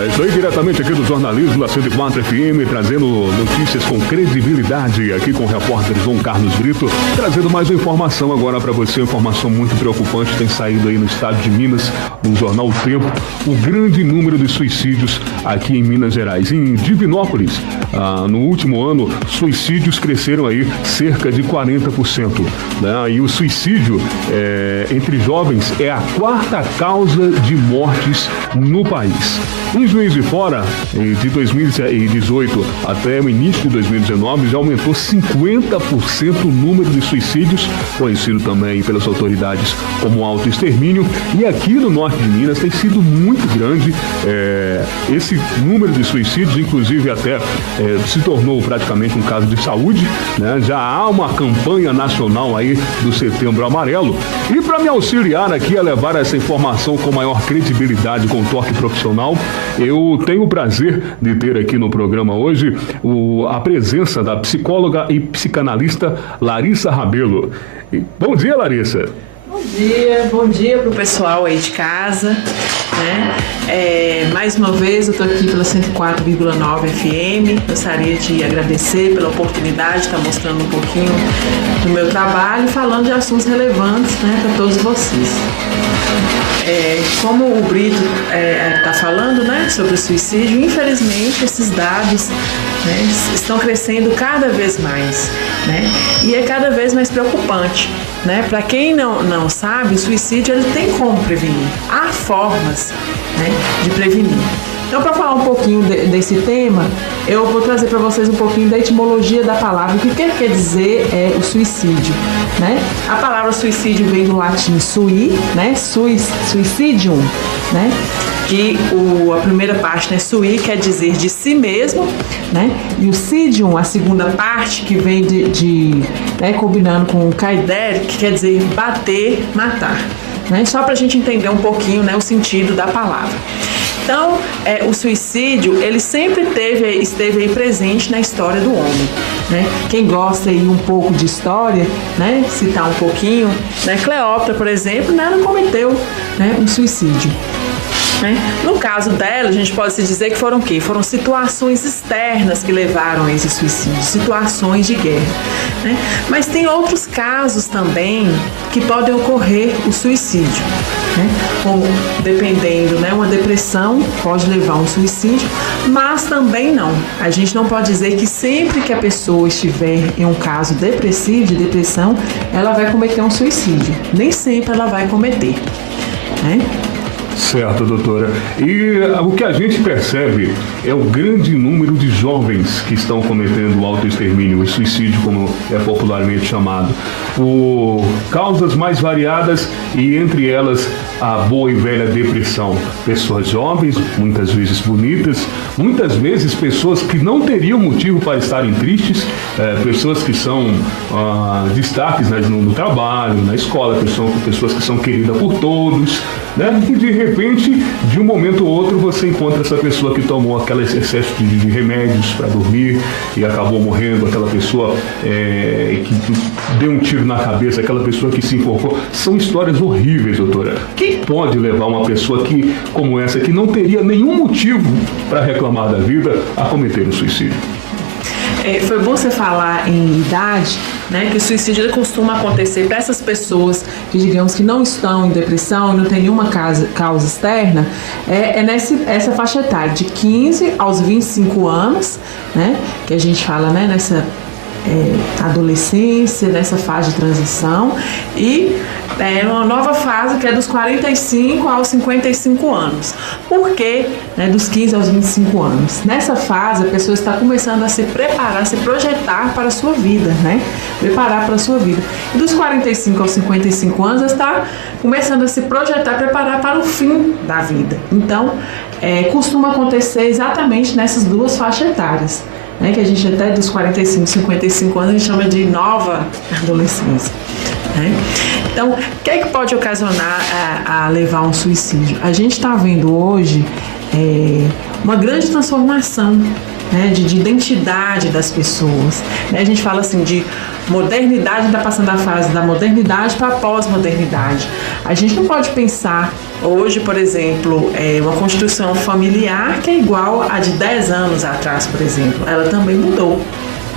É isso aí, diretamente aqui do jornalismo da 104 FM, trazendo notícias com credibilidade, aqui com o repórter João Carlos Brito, trazendo mais uma informação agora para você, informação muito preocupante, tem saído aí no estado de Minas, no jornal O Tempo, o grande número de suicídios aqui em Minas Gerais. Em Divinópolis, no último ano, suicídios cresceram aí cerca de 40%, né? E o suicídio entre jovens é a quarta causa de mortes no país. Em Juiz de Fora, de 2018 até o início de 2019, já aumentou 50% o número de suicídios, conhecido também pelas autoridades como autoextermínio. E aqui no norte de Minas tem sido muito grande esse número de suicídios, inclusive até se tornou praticamente um caso de saúde, né? Já há uma campanha nacional aí do Setembro Amarelo. E para me auxiliar aqui a levar essa informação com maior credibilidade, com toque profissional, eu tenho o prazer de ter aqui no programa hoje a presença da psicóloga e psicanalista Larissa Rabelo. Bom dia, Larissa. Bom dia para o pessoal aí de casa, né? Mais uma vez eu estou aqui pela 104,9 FM, gostaria de agradecer pela oportunidade de estar mostrando um pouquinho do meu trabalho, falando de assuntos relevantes, né, para todos vocês. Como o Brito está falando, né, sobre o suicídio, infelizmente esses dados, né, estão crescendo cada vez mais, né, e é cada vez mais preocupante, né. Para quem não sabe, o suicídio ele tem como prevenir, há formas, né, de prevenir. Então, para falar um pouquinho desse tema, eu vou trazer para vocês um pouquinho da etimologia da palavra, o que quer dizer o suicídio, né? A palavra suicídio vem do latim sui, né? Suicidum, né? Que a primeira parte, né, sui, quer dizer de si mesmo, né? E o sidium, a segunda parte, que vem né, combinando com o caidere, que quer dizer bater, matar, né? Só para a gente entender um pouquinho, né, o sentido da palavra. Então, o suicídio, ele sempre esteve aí presente na história do homem, né? Quem gosta aí um pouco de história, né, citar um pouquinho, né, Cleópatra, por exemplo, né, ela cometeu, né, um suicídio. No caso dela, a gente pode se dizer que foram o quê? Foram situações externas que levaram a esse suicídio, situações de guerra, né? Mas tem outros casos também que podem ocorrer o suicídio, né? Como, dependendo, né, uma depressão pode levar a um suicídio, mas também não. A gente não pode dizer que sempre que a pessoa estiver em um caso depressivo, de depressão, ela vai cometer um suicídio. Nem sempre ela vai cometer, né? Certo, doutora. E o que a gente percebe é o grande número de jovens que estão cometendo o autoextermínio, o suicídio, como é popularmente chamado, por causas mais variadas e entre elas a boa e velha depressão. Pessoas jovens, muitas vezes bonitas, muitas vezes pessoas que não teriam motivo para estarem tristes, pessoas que são destaques, né, no trabalho, na escola, pessoas que são queridas por todos, né? E de repente, de um momento ou outro, você encontra essa pessoa que tomou aquele excesso de remédios para dormir e acabou morrendo, aquela pessoa que deu um tiro na cabeça, aquela pessoa que se enforcou. São histórias horríveis, doutora. Quem pode levar uma pessoa como essa, que não teria nenhum motivo para reclamar da vida, a cometer um suicídio? Foi bom você falar em idade, né, que o suicídio costuma acontecer para essas pessoas que, digamos, que não estão em depressão e não tem nenhuma causa externa, nessa faixa etária, de 15 aos 25 anos, né, que a gente fala, né, nessa adolescência, nessa fase de transição, e uma nova fase que é dos 45 aos 55 anos. Por que, né, dos 15 aos 25 anos? Nessa fase, a pessoa está começando a se preparar, a se projetar para a sua vida, né? Preparar para a sua vida. E dos 45 aos 55 anos, ela está começando a se projetar, preparar para o fim da vida. Então, costuma acontecer exatamente nessas duas faixas etárias, né, que a gente até dos 45, 55 anos a gente chama de nova adolescência, né? Então, o que é que pode ocasionar a levar a um suicídio? A gente está vendo hoje uma grande transformação, né, de identidade das pessoas. Né? A gente fala assim de modernidade, está passando a fase da modernidade para a pós-modernidade. A gente não pode pensar hoje, por exemplo, uma constituição familiar que é igual a de 10 anos atrás, por exemplo. Ela também mudou.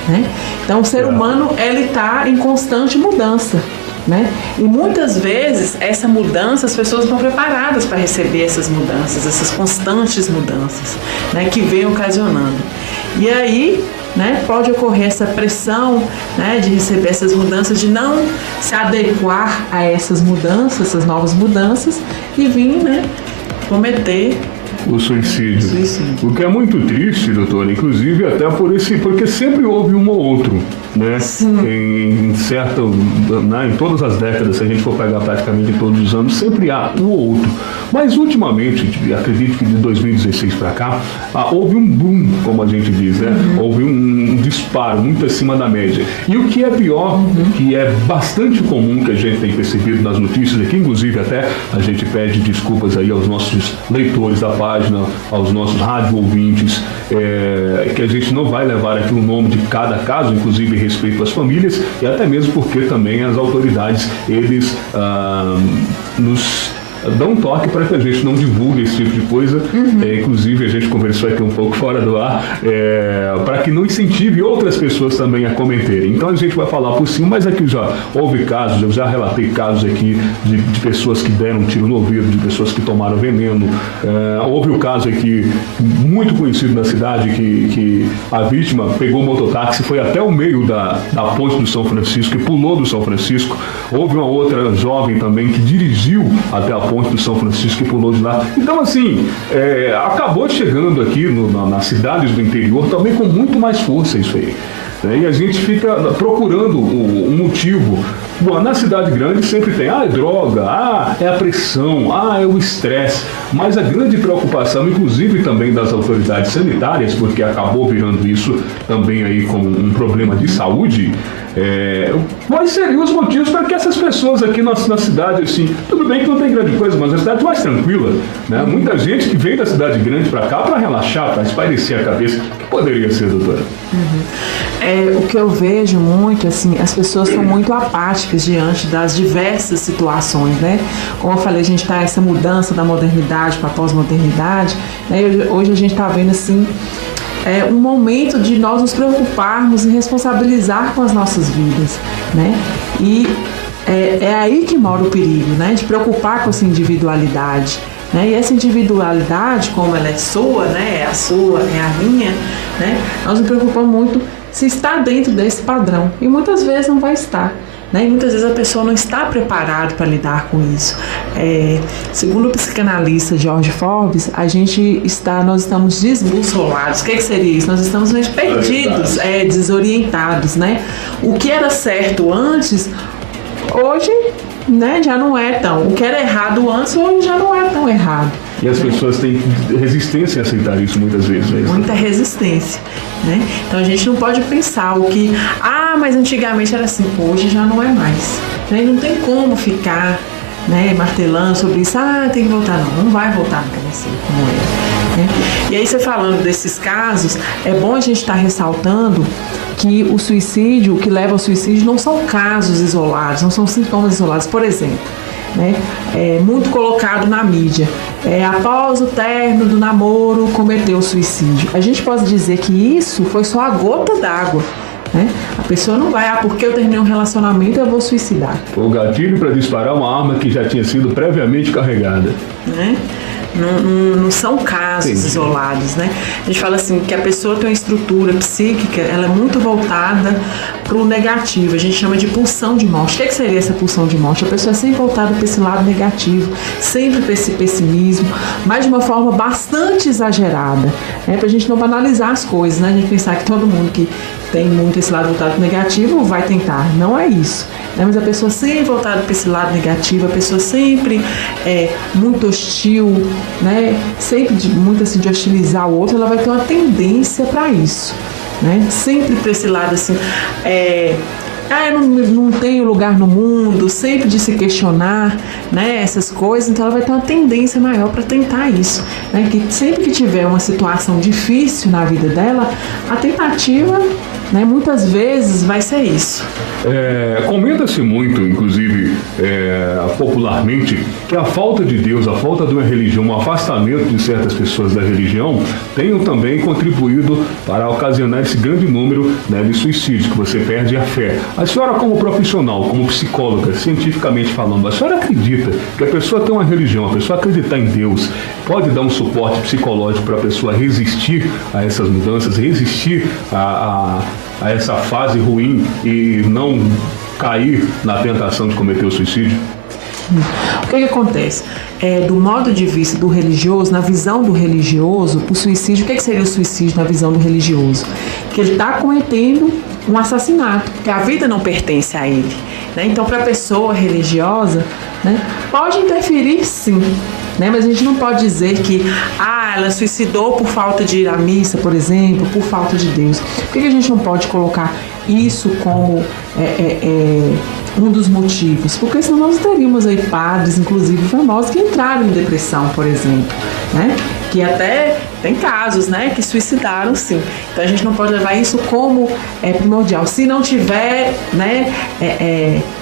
Né? Então, o ser humano ele está em constante mudança. Né? E muitas vezes essa mudança, as pessoas não estão preparadas para receber essas mudanças, essas constantes mudanças, né, que vêm ocasionando. E aí, né, pode ocorrer essa pressão, né, de receber essas mudanças, de não se adequar a essas mudanças, essas novas mudanças, e vir, né, cometer o suicídio. O que é muito triste, doutora, inclusive até porque sempre houve um ou outro, né? Em todas as décadas, se a gente for pegar praticamente todos os anos, sempre há um ou outro. Mas ultimamente, acredito que de 2016 para cá, houve um boom, como a gente diz, né? Houve um disparo muito acima da média. E o que é pior, que é bastante comum que a gente tem percebido nas notícias aqui, inclusive até a gente pede desculpas aí aos nossos leitores da página, aos nossos rádio ouvintes, que a gente não vai levar aqui o nome de cada caso, inclusive respeito às famílias, e até mesmo porque também as autoridades, eles nos dão um toque para que a gente não divulgue esse tipo de coisa. Inclusive a gente conversou aqui um pouco fora do ar, para que não incentive outras pessoas também a cometerem. Então a gente vai falar por cima, mas aqui já houve casos, eu já relatei casos aqui de pessoas que deram um tiro no ouvido, de pessoas que tomaram veneno. Houve o caso aqui muito conhecido na cidade que a vítima pegou o mototáxi, foi até o meio da ponte do São Francisco e pulou do São Francisco. Houve uma outra jovem também que dirigiu até a ponte do São Francisco e pulou de lá. Então, assim, acabou chegando aqui nas cidades do interior também com muito mais força isso aí. Né? E a gente fica procurando um motivo. Bom, na cidade grande sempre tem, é droga, é a pressão, é o estresse. Mas a grande preocupação, inclusive também das autoridades sanitárias, porque acabou virando isso também aí como um problema de saúde, quais seriam os motivos para que essas pessoas aqui na cidade, assim, tudo bem que não tem grande coisa, mas é a cidade mais tranquila, né? Muita gente que vem da cidade grande para cá para relaxar, para espairecer a cabeça. O que poderia ser, doutora? O que eu vejo muito, assim, as pessoas são muito apáticas diante das diversas situações, né? Como eu falei, a gente está essa mudança da modernidade para a pós-modernidade, né? Hoje a gente está vendo, assim, um momento de nós nos preocuparmos e responsabilizar com as nossas vidas, né? E é aí que mora o perigo, né? De preocupar com essa individualidade, né? E essa individualidade, como ela é sua, né? É a sua, é a minha, né? Nós nos preocupamos muito se está dentro desse padrão, e muitas vezes não vai estar. Né? E muitas vezes a pessoa não está preparada para lidar com isso. Segundo o psicanalista George Forbes, nós estamos desbussolados. O que seria isso? Nós estamos meio perdidos, desorientados. Né? O que era certo antes, hoje, né, já não é tão. O que era errado antes, hoje já não é tão errado. E as pessoas têm resistência a aceitar isso muitas vezes. Muita resistência. Né? Então a gente não pode pensar mas antigamente era assim, hoje já não é mais. Né? Não tem como ficar, né, martelando sobre isso, tem que voltar. Não vai voltar para você como é. Né? E aí você falando desses casos, é bom a gente estar ressaltando que o suicídio, o que leva ao suicídio não são casos isolados, não são sintomas isolados. Por exemplo, né, muito colocado na mídia, após o término do namoro cometeu suicídio. A gente pode dizer que isso foi só a gota d'água. Né? A pessoa não vai, porque eu terminei um relacionamento, eu vou suicidar. O gatilho para disparar uma arma que já tinha sido previamente carregada. Né? Não são casos isolados, né? A gente fala assim que a pessoa tem uma estrutura psíquica, ela é muito voltada para o negativo, a gente chama de pulsão de morte. O que seria essa pulsão de morte? A pessoa é sempre voltada para esse lado negativo, sempre para esse pessimismo, mas de uma forma bastante exagerada, né? Para a gente não banalizar as coisas, né? A gente pensar que todo mundo que tem muito esse lado voltado negativo vai tentar, não é isso. Mas a pessoa sempre voltada para esse lado negativo, a pessoa sempre muito hostil, né? Sempre muito assim de hostilizar o outro, ela vai ter uma tendência para isso, né? Sempre para esse lado assim, eu não tenho lugar no mundo, sempre de se questionar, né, essas coisas, então ela vai ter uma tendência maior para tentar isso, né, que sempre que tiver uma situação difícil na vida dela, a tentativa, né, muitas vezes vai ser isso. Comenta-se muito, inclusive popularmente, que a falta de Deus, a falta de uma religião, o afastamento de certas pessoas da religião tenham também contribuído para ocasionar esse grande número, né, de suicídios, que você perde a fé. A senhora, como profissional, como psicóloga, cientificamente falando, a senhora acredita que a pessoa tem uma religião, a pessoa acreditar em Deus, pode dar um suporte psicológico para a pessoa resistir a essas mudanças, resistir a essa fase ruim e não cair na tentação de cometer o suicídio? O que acontece? Do modo de vista do religioso, na visão do religioso, o suicídio, o que seria o suicídio na visão do religioso? Que ele está cometendo um assassinato, que a vida não pertence a ele, né? Então, para a pessoa religiosa, né, pode interferir sim, né? Mas a gente não pode dizer que ela suicidou por falta de ir à missa, por exemplo, por falta de Deus. Por que a gente não pode colocar isso como um dos motivos? Porque senão nós teríamos aí padres, inclusive famosos, que entraram em depressão, por exemplo, né? Que até tem casos, né, que suicidaram sim. Então a gente não pode levar isso como primordial. Se não tiver, né,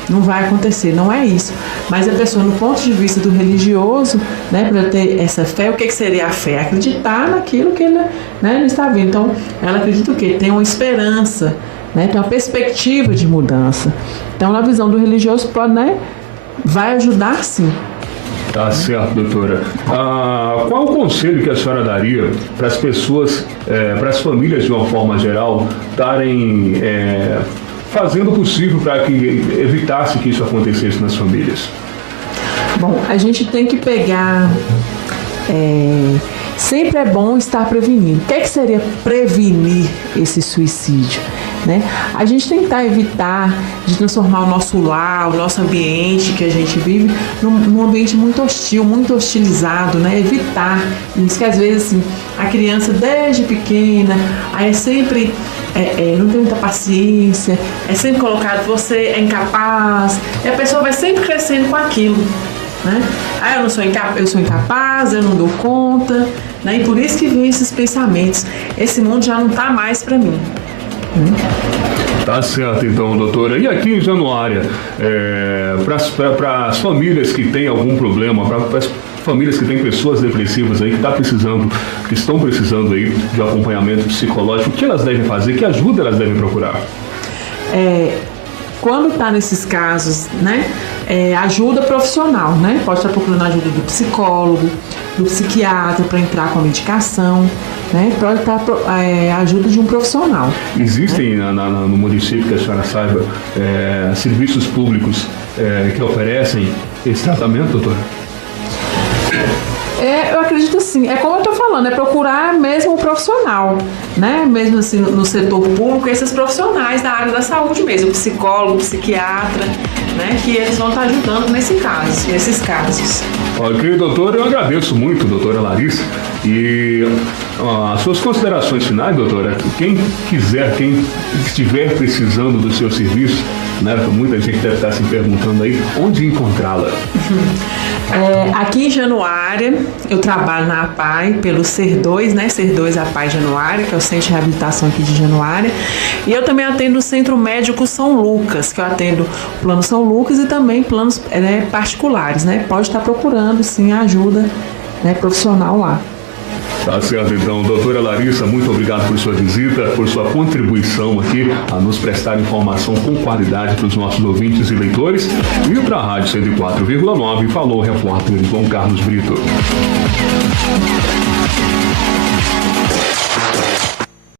não vai acontecer, não é isso. Mas a pessoa, no ponto de vista do religioso, né, para ter essa fé, o que seria a fé? Acreditar naquilo que ele, né, não está vendo. Então ela acredita o quê? Tem uma esperança, né, tem uma perspectiva de mudança. Então, na visão do religioso, pode, né, vai ajudar sim. Tá certo, doutora. Qual o conselho que a senhora daria para as pessoas, para as famílias de uma forma geral, estarem fazendo o possível para que evitasse que isso acontecesse nas famílias? Bom, a gente tem que pegar... sempre é bom estar prevenindo. O que que seria prevenir esse suicídio? Né? A gente tentar evitar de transformar o nosso lar, o nosso ambiente que a gente vive num ambiente muito hostil, muito hostilizado, né? Evitar isso, que às vezes assim, a criança desde pequena aí é sempre não tem muita paciência, é sempre colocado você é incapaz, e a pessoa vai sempre crescendo com aquilo, né? Eu sou incapaz, eu não dou conta, né? E por isso que vem esses pensamentos, esse mundo já não está mais para mim. Tá certo, então, doutora. E aqui em Januária, para as famílias que têm algum problema, para as famílias que têm pessoas depressivas aí, que estão precisando aí de acompanhamento psicológico, o que elas devem fazer? Que ajuda elas devem procurar? Quando está nesses casos, né, ajuda profissional, né? Pode estar procurando ajuda do psicólogo, do psiquiatra para entrar com a medicação, né? Pode estar ajuda de um profissional. Existem no município, que a senhora saiba, serviços públicos que oferecem esse tratamento, doutora? Eu acredito assim, como eu estou falando, procurar mesmo um profissional, né? Mesmo assim no setor público, esses profissionais da área da saúde mesmo, psicólogo, psiquiatra, né? Que eles vão estar ajudando nesses casos. Ok, doutora, eu agradeço muito, doutora Larissa. E as suas considerações finais, doutora, quem estiver precisando do seu serviço, né? Muita gente deve estar se perguntando aí, onde encontrá-la? Aqui em Januária, eu trabalho na APAI, pelo SER2, né? SER2 APAI Januária, que é o Centro de Reabilitação aqui de Januária. E eu também atendo o Centro Médico São Lucas, que eu atendo o Plano São Lucas e também planos particulares, né? Pode estar procurando, sim, ajuda, né, profissional lá. Tá certo, então, doutora Larissa, muito obrigado por sua visita, por sua contribuição aqui a nos prestar informação com qualidade para os nossos ouvintes e leitores. E para a Rádio 104,9, falou o repórter João Carlos Brito.